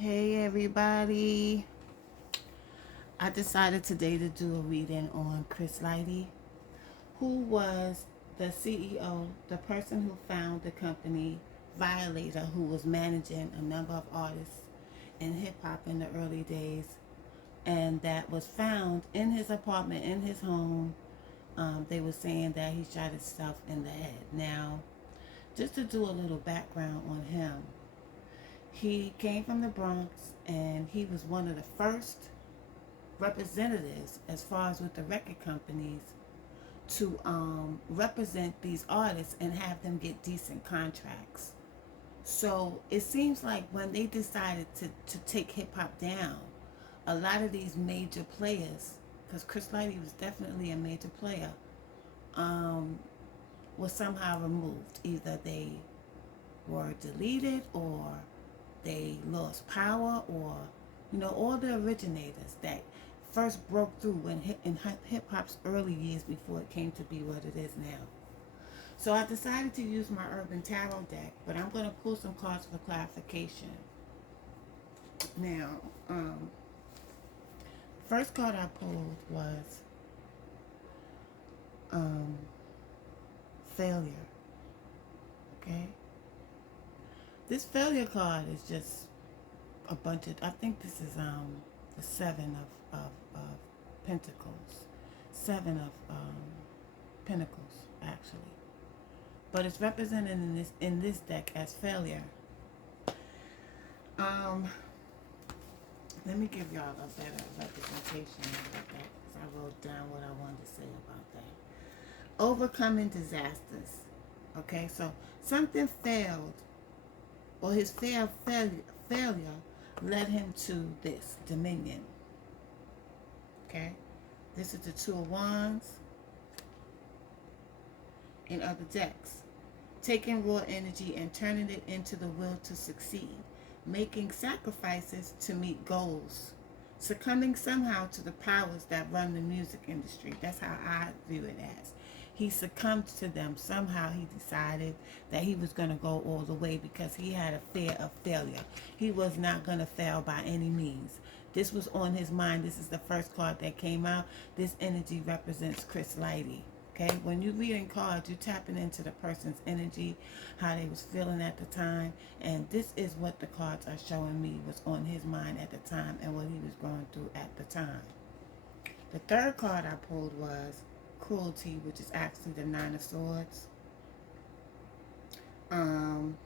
Hey everybody. I decided today to do a reading on Chris Lighty, who was the CEO, the person who found the company Violator, who was managing a number of artists in hip hop in the early days, and that was found in his apartment, in his home. They were saying that he shot himself in the head. Now, just to do a little background on him, he came from the Bronx and he was one of the first representatives as far as with the record companies to represent these artists and have them get decent contracts. So it seems like when they decided to take hip hop down, a lot of these major players, because Chris Lighty was definitely a major player, um, was somehow removed. Either they were deleted or they lost power, or all the originators that first broke through in hip hop's early years before it came to be what it is now. So I decided to use my Urban Tarot deck, but I'm going to pull some cards for clarification. Now, first card I pulled was um, failure. Okay, this failure card is just a bunch of. I think this is the seven of pentacles, seven of pentacles actually, but it's represented in this deck as failure. Um, Let me give y'all a better representation of that because I wrote down what I wanted to say about that. Overcoming disasters. Okay, so something failed, or his failure led him to this dominion. Okay, this is the Two of Wands in other decks. Taking raw energy and turning it into the will to succeed, making sacrifices to meet goals, succumbing somehow to the powers that run the music industry. That's how I view it as. He succumbed to them. Somehow he decided that he was going to go all the way because he had a fear of failure. He was not going to fail by any means. This was on his mind. This is the first card that came out. This energy represents Chris Lighty. Okay, when you're reading cards, you're tapping into the person's energy, how they was feeling at the time, and this is what the cards are showing me was on his mind at the time and what he was going through at the time. The third card I pulled was cruelty, which is actually the Nine of Swords. Um,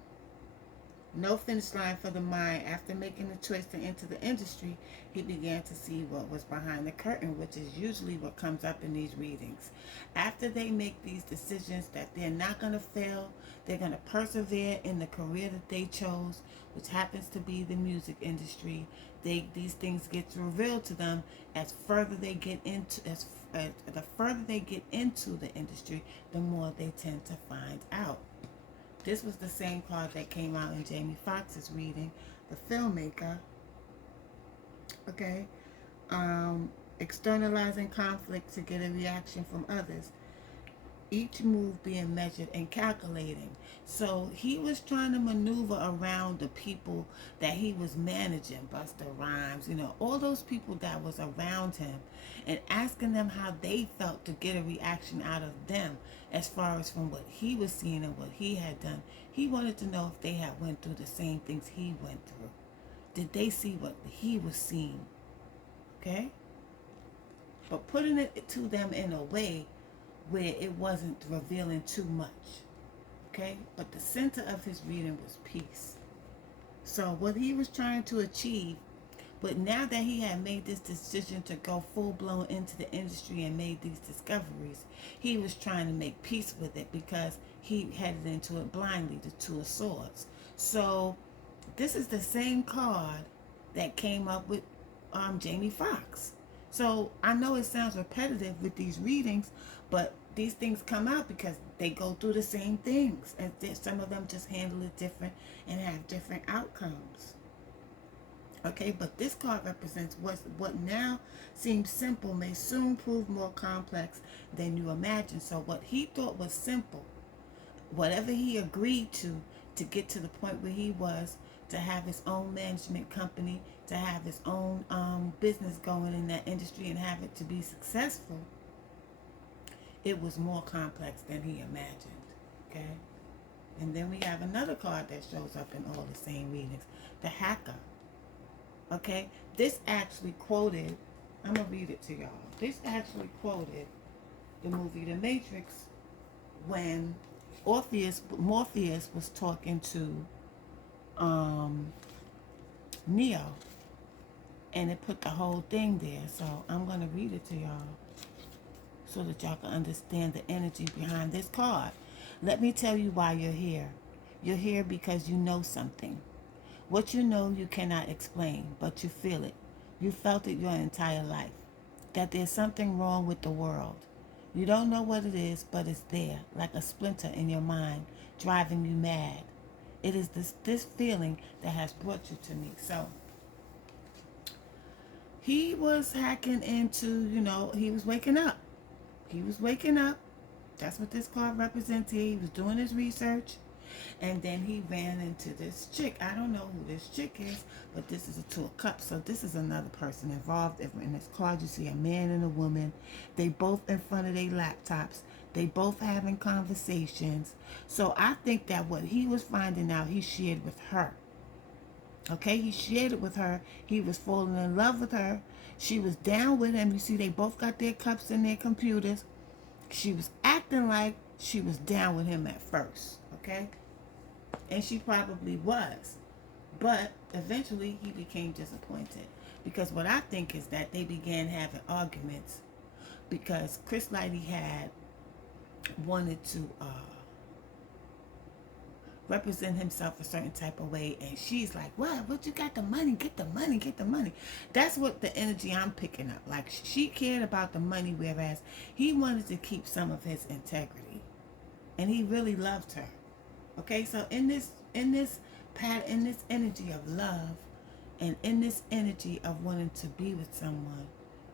No finish line for the mind. After making the choice to enter the industry, he began to see what was behind the curtain, which is usually what comes up in these readings. After they make these decisions that they're not going to fail, they're going to persevere in the career that they chose, which happens to be the music industry. These things get revealed to them as further they get into as the further they get into the industry, the more they tend to find out. This was the same card that came out in Jamie Foxx's reading, the filmmaker. Okay, externalizing conflict to get a reaction from others. Each move being measured and calculating. So he was trying to maneuver around the people that he was managing, Buster Rhymes, all those people that was around him, and asking them how they felt to get a reaction out of them as far as from what he was seeing and what he had done. He wanted to know if they had went through the same things he went through. Did they see what he was seeing? Okay? But putting it to them in a way where it wasn't revealing too much. Okay? But the center of his reading was peace. So what he was trying to achieve, but now that he had made this decision to go full blown into the industry and made these discoveries, he was trying to make peace with it because he headed into it blindly, the Two of Swords. So this is the same card that came up with Jamie Foxx. So I know it sounds repetitive with these readings, but these things come out because they go through the same things, and some of them just handle it different and have different outcomes. Okay, but this card represents what now seems simple may soon prove more complex than you imagine. So what he thought was simple, whatever he agreed to get to the point where he was, to have his own management company, to have his own business going in that industry and have it to be successful, it was more complex than he imagined. Okay? And then we have another card that shows up in all the same readings, the hacker. Okay? This actually quoted, I'm going to read it to y'all. This actually quoted the movie The Matrix when Morpheus was talking to Neo, and it put the whole thing there. So I'm going to read it to y'all so that y'all can understand the energy behind this card. Let me tell you why you're here. You're here because you know something. What you know you cannot explain, but you feel it. You felt it your entire life. That there's something wrong with the world. You don't know what it is, but it's there, like a splinter in your mind, driving you mad. It is this feeling that has brought you to me. So he was hacking into, he was waking up. He was waking up. That's what this card represents here. He was doing his research. And then he ran into this chick. I don't know who this chick is, but this is a Two of Cups. So this is another person involved. In this card, you see a man and a woman. They both in front of their laptops. They both having conversations. So I think that what he was finding out, he shared with her. Okay, he shared it with her. He was falling in love with her. She was down with him. You see, they both got their cups in their computers. She was acting like she was down with him at first. Okay? And she probably was. But eventually he became disappointed. Because what I think is that they began having arguments because Chris Lighty had wanted to represent himself a certain type of way, and she's like, what you got the money, get the money. That's what the energy I'm picking up. Like, she cared about the money, whereas he wanted to keep some of his integrity, and he really loved her. Okay, so in this energy of love, and in this energy of wanting to be with someone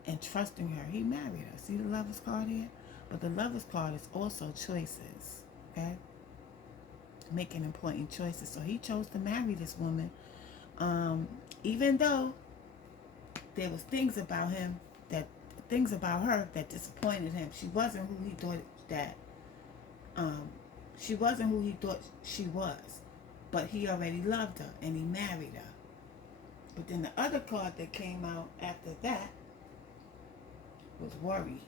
and trusting her, he married her. See the Lover's card here? But the Lover's card is also choices. Okay, making important choices. So he chose to marry this woman, even though there was things about her that disappointed him. She wasn't who he thought that she wasn't who he thought she was, but he already loved her and he married her. But then the other card that came out after that was worry.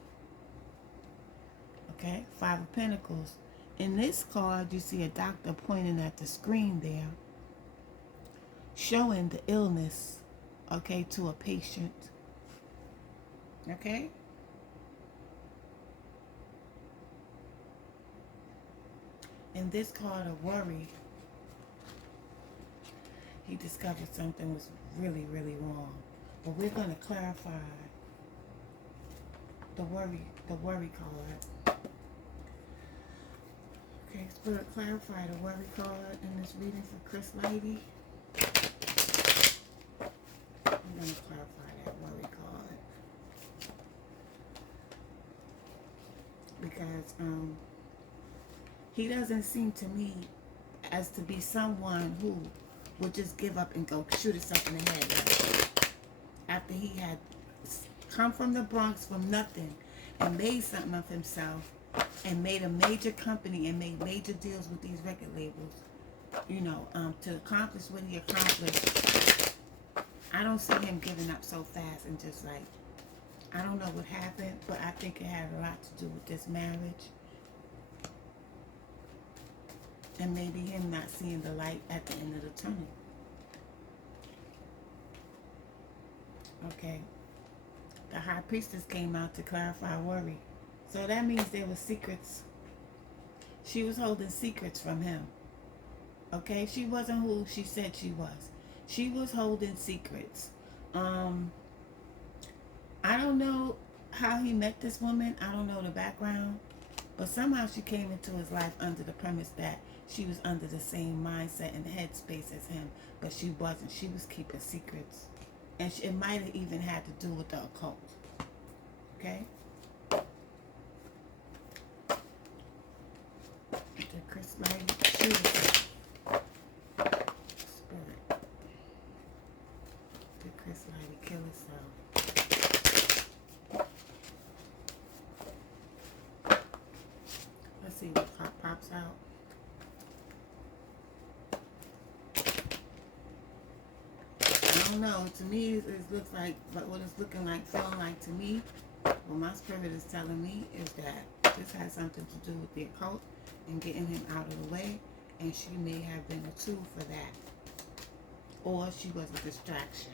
Okay, Five of Pentacles. In this card, you see a doctor pointing at the screen there, showing the illness, okay, to a patient. Okay? In this card of worry, he discovered something was really, really wrong. But we're going to clarify the worry card. Okay, so we're going to clarify the worry card in this reading for Chris Lighty. I'm going to clarify that worry card. Because he doesn't seem to me as to be someone who would just give up and go shoot himself in the head. Right? After he had come from the Bronx from nothing and made something of himself and made a major company and made major deals with these record labels, to accomplish what he accomplished, I don't see him giving up so fast and just like, I don't know what happened, but I think it had a lot to do with this marriage. And maybe him not seeing the light at the end of the tunnel. Okay. The High Priestess came out to clarify worry. So that means there were secrets. She was holding secrets from him. Okay? She wasn't who she said she was. She was holding secrets. I don't know how he met this woman. I don't know the background. But somehow she came into his life under the premise that she was under the same mindset and headspace as him. But she wasn't. She was keeping secrets. And it might have even had to do with the occult. Okay? The Chris Lighty Spirit. Did Chris Lighty kill himself? Let's see what pops out. I don't know. To me, it looks like, but what it's looking like, feeling like to me, what my spirit is telling me is that this has something to do with the occult and getting him out of the way, and she may have been a tool for that, or she was a distraction.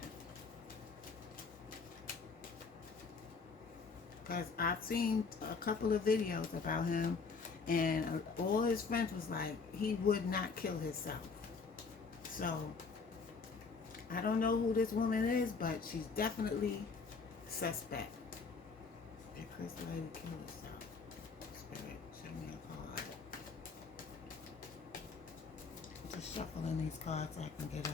Because I've seen a couple of videos about him, and all his friends was like, he would not kill himself. So, I don't know who this woman is, but she's definitely suspect. Did Chris Lighty kill herself? Spirit, show me a card. Just shuffling these cards so I can get a...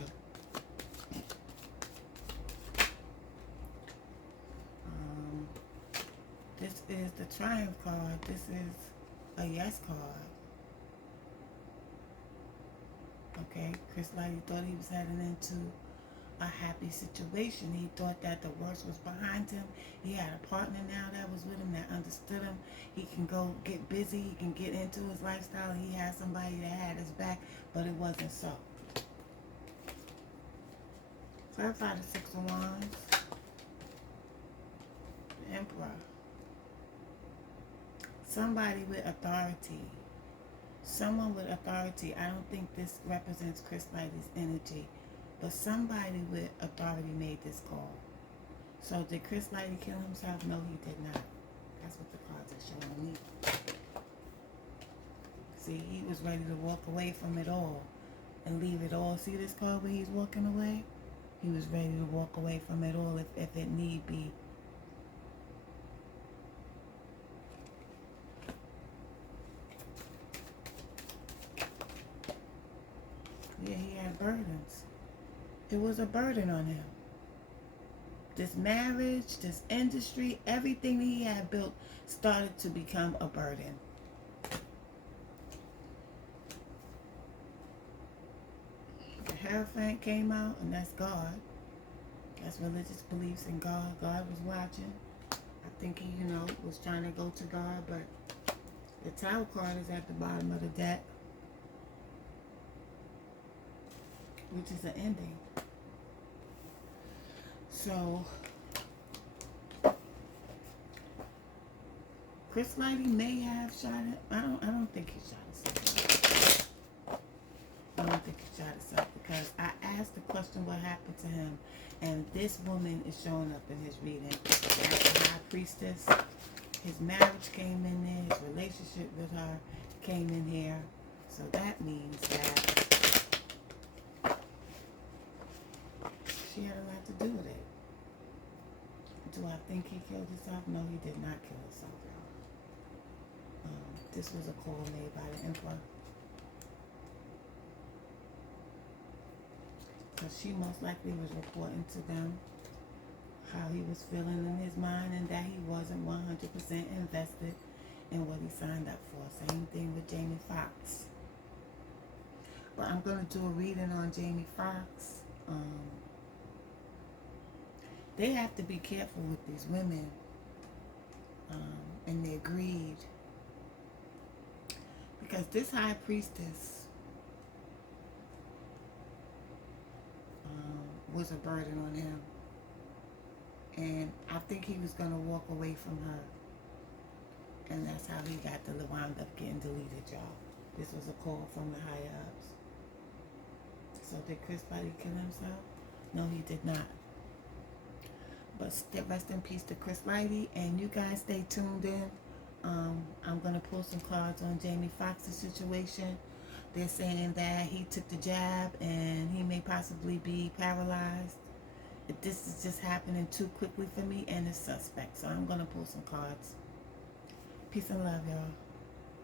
This is the Triumph card. This is a yes card. Okay, Chris Lighty thought he was heading into a happy situation. He thought that the worst was behind him. He had a partner now that was with him, that understood him. He can go get busy. He can get into his lifestyle. He had somebody that had his back, but it wasn't so. Clarify the Six of Wands. The Emperor. Somebody with authority. Someone with authority. I don't think this represents Chris Lighty's energy, but somebody with authority made this call. So did Chris Lighty kill himself? No, he did not. That's what the cards are showing me. See, he was ready to walk away from it all and leave it all. See this card where he's walking away? He was ready to walk away from it all if it need be. Yeah, he had burdens. It was a burden on him. This marriage, this industry, everything that he had built started to become a burden. The Hierophant came out, and that's God. That's religious beliefs in God. God was watching. I think he, was trying to go to God, but the Tower card is at the bottom of the deck, which is an ending. So, Chris Lighty may have shot it. I don't think he shot himself. I don't think he shot himself because I asked the question what happened to him, and this woman is showing up in his reading. That's the High Priestess. His marriage came in there. His relationship with her came in here. So that means that she had a lot to do with it. Do I think he killed himself? No, he did not kill himself, y'all. This was a call made by the Emperor. Because she most likely was reporting to them how he was feeling in his mind and that he wasn't 100% invested in what he signed up for. Same thing with Jamie Foxx. But I'm going to do a reading on Jamie Foxx. They have to be careful with these women and their greed. Because this High Priestess was a burden on him. And I think he was going to walk away from her. And that's how he got wound up getting deleted, y'all. This was a call from the higher ups. So did Chris Lighty kill himself? No, he did not. But rest in peace to Chris Lighty. And you guys stay tuned in. I'm going to pull some cards on Jamie Foxx's situation. They're saying that he took the jab and he may possibly be paralyzed. This is just happening too quickly for me and it's suspect. So I'm going to pull some cards. Peace and love, y'all.